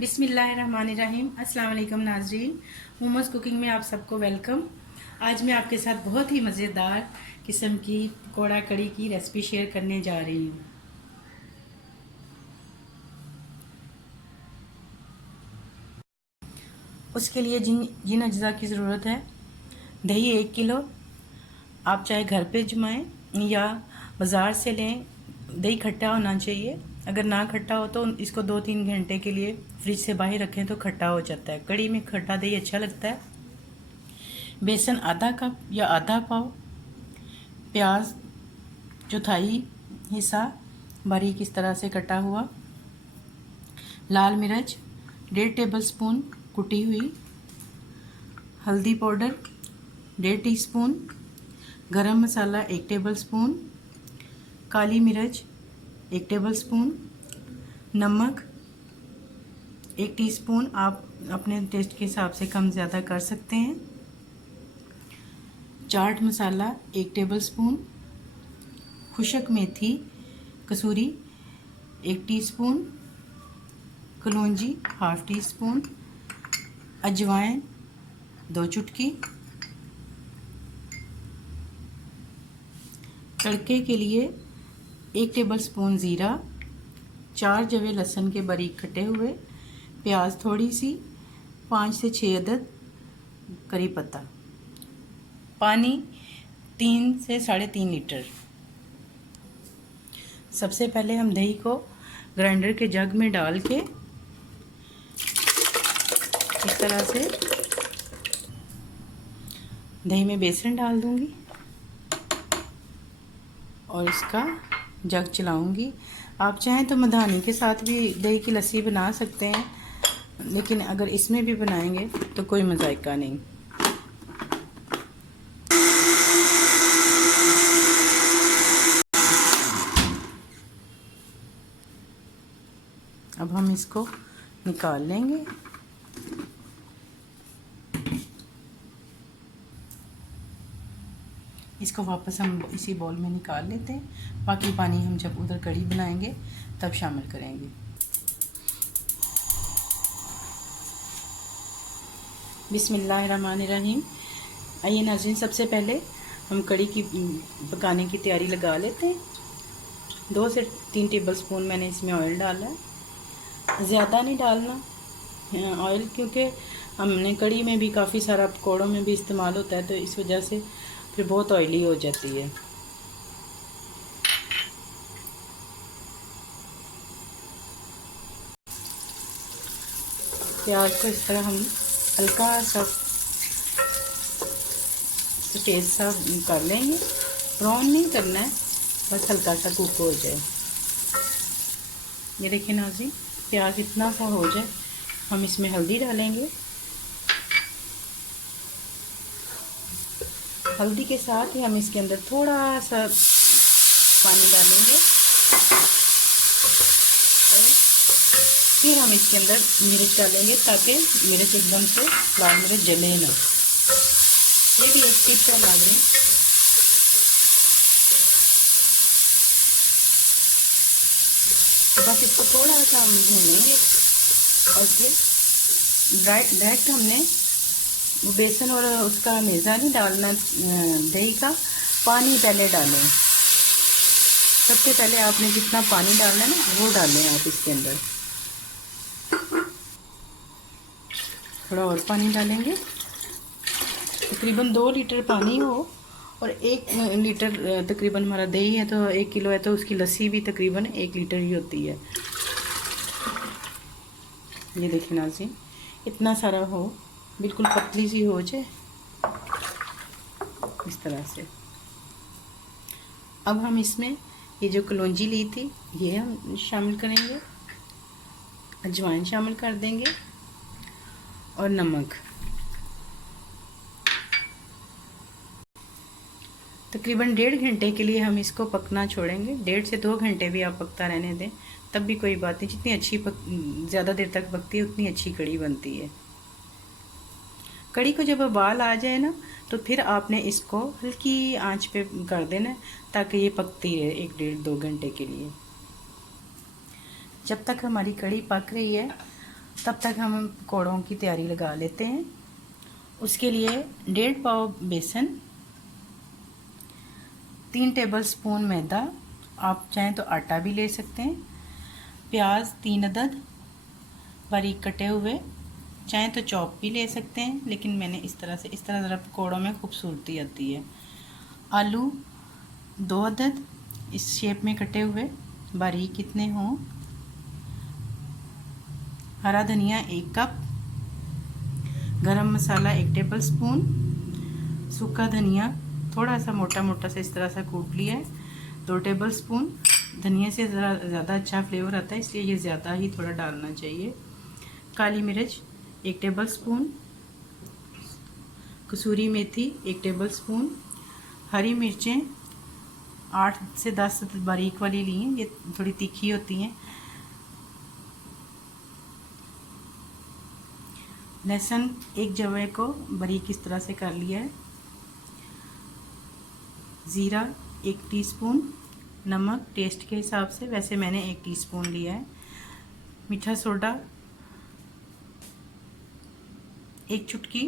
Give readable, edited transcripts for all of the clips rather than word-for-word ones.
बिस्मिल्लाहिर्रहमानिर्रहीम। अस्सलाम वालेकुम नाज़रीन, मोमोज़ कुकिंग में आप सबको वेलकम। आज मैं आपके साथ बहुत ही मज़ेदार किस्म की पकौड़ा कड़ी की रेसिपी शेयर करने जा रही हूँ। उसके लिए जिन जिन अज्जा की ज़रूरत है, दही 1 किलो, आप चाहे घर पे जमाएं या बाज़ार से लें। दही खट्टा होना चाहिए, अगर ना खट्टा हो तो इसको 2-3 घंटे के लिए फ्रिज से बाहर रखें तो खट्टा हो जाता है। कड़ी में खट्टा दही अच्छा लगता है। बेसन आधा कप या आधा पाव, प्याज चौथाई हिस्सा बारीक इस तरह से कटा हुआ, लाल मिर्च 1.5 टेबलस्पून कुटी हुई, हल्दी पाउडर 1.5 टीस्पून, गरम मसाला 1 टेबलस्पून, काली मिर्च 1 टेबलस्पून, नमक 1 टीस्पून, आप अपने टेस्ट के हिसाब से कम ज़्यादा कर सकते हैं, चाट मसाला 1 टेबलस्पून, खुशक मेथी कसूरी 1 टीस्पून, कलौंजी ½ टीस्पून, अजवाइन 2 चुटकी। तड़के के लिए 1 टेबलस्पून ज़ीरा, 4 जवे लहसुन के बारीक कटे हुए, प्याज थोड़ी सी, 5 से 6 अदद करी पत्ता, पानी 3 से 3.5 लीटर। सबसे पहले हम दही को ग्राइंडर के जग में डाल के इस तरह से दही में बेसन डाल दूंगी और इसका जग चलाऊंगी। आप चाहें तो मधानी के साथ भी दही की लस्सी बना सकते हैं, लेकिन अगर इसमें भी बनाएंगे तो कोई मज़ायका नहीं। अब हम इसको निकाल लेंगे। इसको वापस हम इसी बॉल में निकाल लेते हैं, बाकी पानी हम जब उधर कड़ी बनाएंगे तब शामिल करेंगे। बिस्मिल्लाहिर्रहमानिर्रहीम। आइए नाज़रीन, सबसे पहले हम कड़ी की पकाने की तैयारी लगा लेते हैं। 2 से 3 टेबलस्पून मैंने इसमें ऑयल डाला है, ज़्यादा नहीं डालना ऑयल, क्योंकि हमने कड़ी में भी काफ़ी सारा पकौड़ों में भी इस्तेमाल होता है, तो इस वजह से फिर बहुत ऑयली हो जाती है। प्याज को इस तरह हम हल्का सा सफ़ेद सा कर लेंगे, ब्राउन नहीं करना है, बस हल्का सा कुक हो जाए। ये देखिए नाज़रीन, प्याज इतना सा हो जाए, हम इसमें हल्दी डालेंगे। हल्दी के साथ ही हम इसके अंदर थोड़ा सा पानी डालेंगे और फिर हम इसके अंदर मिर्च डालेंगे, ताकि मिर्च एकदम से लाल मिर्च जले ना। ये भी एक टिप है नाज़रीन। तो बस इसको थोड़ा सा हम भूनेंगे और फिर डायरेक्ट हमने वो बेसन और उसका नेज़ा नहीं डालना, दही का पानी पहले डालें। सबसे पहले आपने जितना पानी डालना है ना, वो डालें आप इसके अंदर। थोड़ा और पानी डालेंगे, तकरीबन 2 लीटर पानी हो, और 1 लीटर तकरीबन हमारा दही है, तो 1 किलो है तो उसकी लस्सी भी तकरीबन 1 लीटर ही होती है। ये देखिए नाज़रीन, इतना सारा हो, बिल्कुल पतली सी हो जाए इस तरह से। अब हम इसमें ये जो कलौंजी ली थी ये हम शामिल करेंगे, अजवाइन शामिल कर देंगे और नमक। तकरीबन 1.5 घंटे के लिए हम इसको पकना छोड़ेंगे। 1.5 से 2 घंटे भी आप पकता रहने दें, तब भी कोई बात नहीं। जितनी अच्छी ज़्यादा देर तक पकती है उतनी अच्छी कड़ी बनती है। कड़ी को जब उबाल आ जाए ना, तो फिर आपने इसको हल्की आंच पे कर देना, ताकि ये पकती रहे 1, 1.5, 2 घंटे के लिए। जब तक हमारी कड़ी पक रही है, तब तक हम पकौड़ों की तैयारी लगा लेते हैं। उसके लिए 1.5 पाव बेसन, 3 टेबलस्पून मैदा, आप चाहें तो आटा भी ले सकते हैं, प्याज 3 अदद बारीक कटे हुए, चाहें तो चॉप भी ले सकते हैं, लेकिन मैंने इस तरह ज़रा पकौड़ों में खूबसूरती आती है। आलू 2 अदद इस शेप में कटे हुए, बारीक कितने हों। हरा धनिया 1 कप, गरम मसाला 1 टेबलस्पून, सूखा धनिया थोड़ा सा मोटा मोटा से इस तरह से कूट लिया है 2 टेबलस्पून। धनिया से ज़रा ज़्यादा अच्छा फ्लेवर आता है, इसलिए ये ज़्यादा ही थोड़ा डालना चाहिए। काली मिर्च 1 टेबलस्पून, कसूरी मेथी 1 टेबलस्पून, हरी मिर्चें 8 से 10 बारीक वाली ली हैं, ये थोड़ी तीखी होती हैं। लहसुन 1 जवे को बारीक इस तरह से कर लिया है। ज़ीरा 1 टीस्पून, नमक टेस्ट के हिसाब से, वैसे मैंने 1 टीस्पून लिया है। मीठा सोडा 1 चुटकी,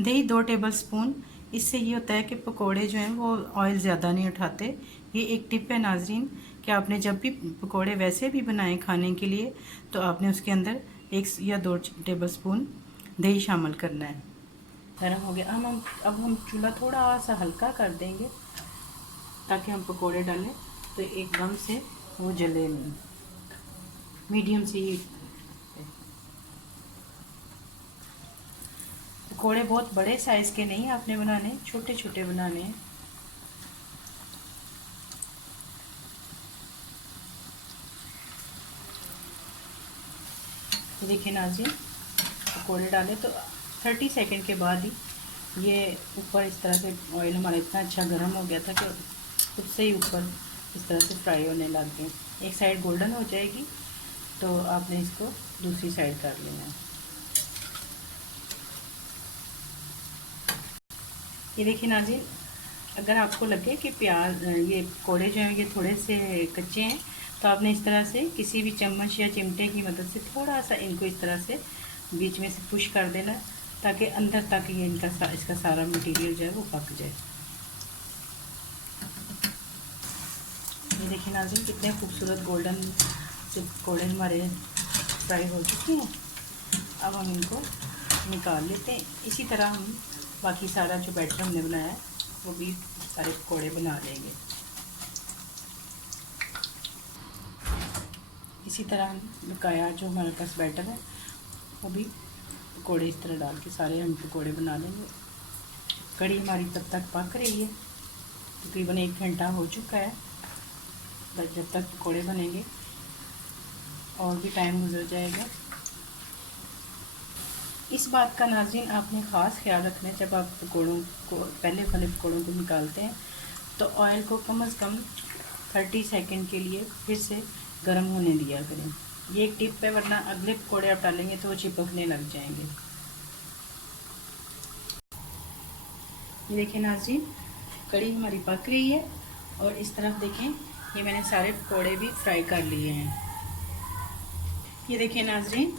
दही 2 टेबलस्पून। इससे ये होता है कि पकोड़े जो हैं वो ऑयल ज़्यादा नहीं उठाते। ये एक टिप है नाजरीन कि आपने जब भी पकोड़े वैसे भी बनाएं खाने के लिए, तो आपने उसके अंदर 1 या 2 टेबलस्पून दही शामिल करना है। गर्म हो गया। अब हम चूल्हा थोड़ा सा हल्का कर देंगे ताकि हम पकोड़े डालें तो एकदम से वो जले नहीं, मीडियम से ही। पकोड़े बहुत बड़े साइज़ के नहीं आपने बनाने, छोटे छोटे बनाने हैं। देखिए नाज़रीन, पकोड़े डाले तो 30 सेकंड के बाद ही ये ऊपर इस तरह से ऑयल हमारा इतना अच्छा गर्म हो गया था कि खुद से ही ऊपर इस तरह से फ्राई होने लग गए। एक साइड गोल्डन हो जाएगी तो आपने इसको दूसरी साइड कर लेना है। ये देखिए नाज़रीन, अगर आपको लगे कि प्याज ये पकौड़े जो हैं ये थोड़े से कच्चे हैं, तो आपने इस तरह से किसी भी चम्मच या चिमटे की मदद से थोड़ा सा इनको इस तरह से बीच में से पुश कर देना, ताकि अंदर तक ये इसका सारा मटेरियल जो है वो पक जाए। ये देखिए नाज़रीन, कितने खूबसूरत गोल्डन से पकौड़े हमारे फ्राई हो चुके हैं। अब हम इनको निकाल लेते हैं। इसी तरह हम बाकी सारा जो बैटर हमने बनाया है वो भी सारे पकौड़े बना लेंगे। इसी तरह बकाया जो हमारे पास बैटर है वो भी पकौड़े इस तरह डाल के सारे हम पकौड़े बना लेंगे। कढ़ी हमारी तब तक पक रही है, तकरीबन 1 घंटा हो चुका है। बस जब तक पकौड़े बनेंगे और भी टाइम गुजर जाएगा। इस बात का नाज़रीन आपने ख़ास ख्याल रखना है, जब आप पकौड़ों को पहले वाले पकौड़ों को निकालते हैं तो ऑयल को कम से कम 30 सेकंड के लिए फिर से गर्म होने दिया करें। ये एक टिप है, वरना अगले पकौड़े आप डालेंगे तो वो चिपकने लग जाएंगे। ये देखिए नाज़रीन, कढ़ी हमारी पक रही है और इस तरफ देखें, ये मैंने सारे पकौड़े भी फ्राई कर लिए हैं। ये देखिए नाज़रीन,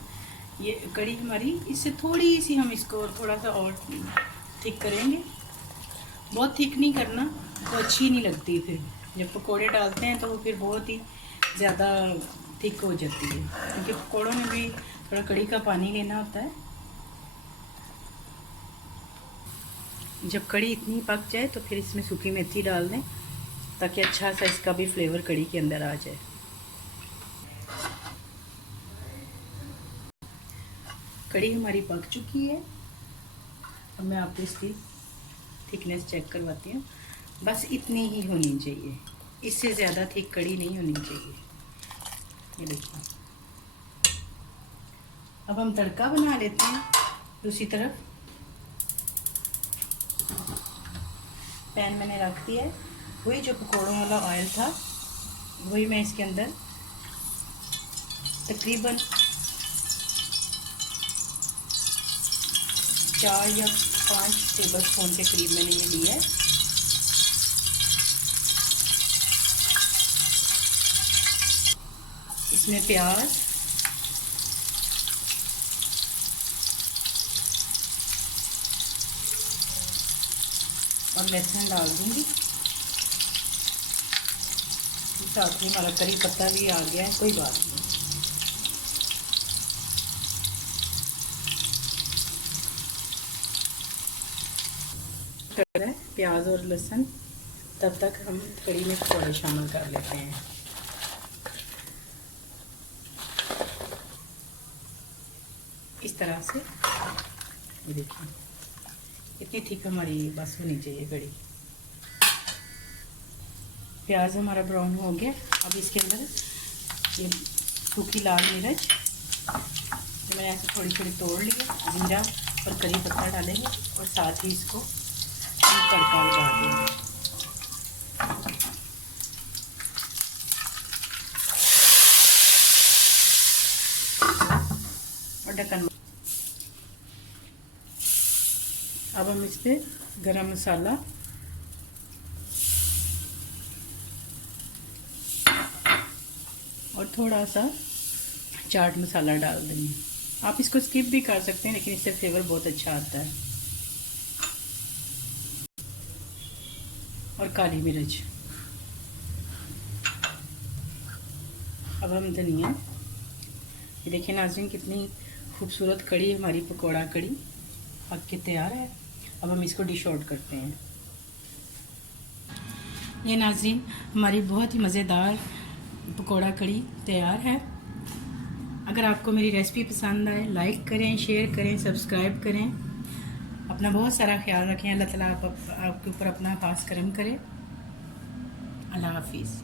ये कढ़ी हमारी, इससे थोड़ी सी हम इसको थोड़ा सा और थिक करेंगे। बहुत थिक नहीं करना, तो अच्छी नहीं लगती। फिर जब पकोड़े डालते हैं तो वो फिर बहुत ही ज़्यादा थिक हो जाती है, क्योंकि पकोड़ों में भी थोड़ा कढ़ी का पानी लेना होता है। जब कढ़ी इतनी पक जाए तो फिर इसमें सूखी मेथी डाल दें, ताकि अच्छा सा इसका भी फ्लेवर कढ़ी के अंदर आ जाए। कढ़ी हमारी पक चुकी है। अब मैं आपको इसकी थिकनेस चेक करवाती हूँ। बस इतनी ही होनी चाहिए, इससे ज़्यादा थिक कढ़ी नहीं होनी चाहिए। ये देखिए, अब हम तड़का बना लेते हैं। दूसरी तरफ पैन मैंने रख दिया है, वही जो पकौड़ों वाला ऑयल था वही मैं इसके अंदर तकरीबन 4 या 5 टेबलस्पून के करीब मैंने ये लिया है। इसमें प्याज, और लहसुन डाल दूँगी। साथ ही हमारा करी पत्ता भी आ गया है, कोई बात नहीं। कर है प्याज और लहसुन, तब तक हम कड़ी में पकौड़े शामिल कर लेते हैं। इस तरह से ये देखिए, इतनी ठीक हमारी बस होनी चाहिए कड़ी। प्याज हमारा ब्राउन हो गया। अब इसके अंदर ये सूखी लाल मिर्च तो मैंने ऐसे थोड़ी थोड़ी तोड़ ली है, जीरा और करी पत्ता डालेंगे और साथ ही इसको तड़का लगा देंगे। और ढक्कन। अब हम इस पर गरम मसाला और थोड़ा सा चाट मसाला डाल देंगे। आप इसको स्किप भी कर सकते हैं, लेकिन इससे फ्लेवर बहुत अच्छा आता है। और काली मिर्च। अब हम धनिया, ये देखिए नाज़रीन, कितनी खूबसूरत कड़ी हमारी पकौड़ा कड़ी पक के तैयार है। अब हम इसको डिश आउट करते हैं। ये नाज़रीन हमारी बहुत ही मज़ेदार पकौड़ा कड़ी तैयार है। अगर आपको मेरी रेसिपी पसंद आए, लाइक करें, शेयर करें, सब्सक्राइब करें। अपना बहुत सारा ख्याल रखें। अल्लाह ताला आपके ऊपर अपना खास करम करे। अल्लाह हाफिज़।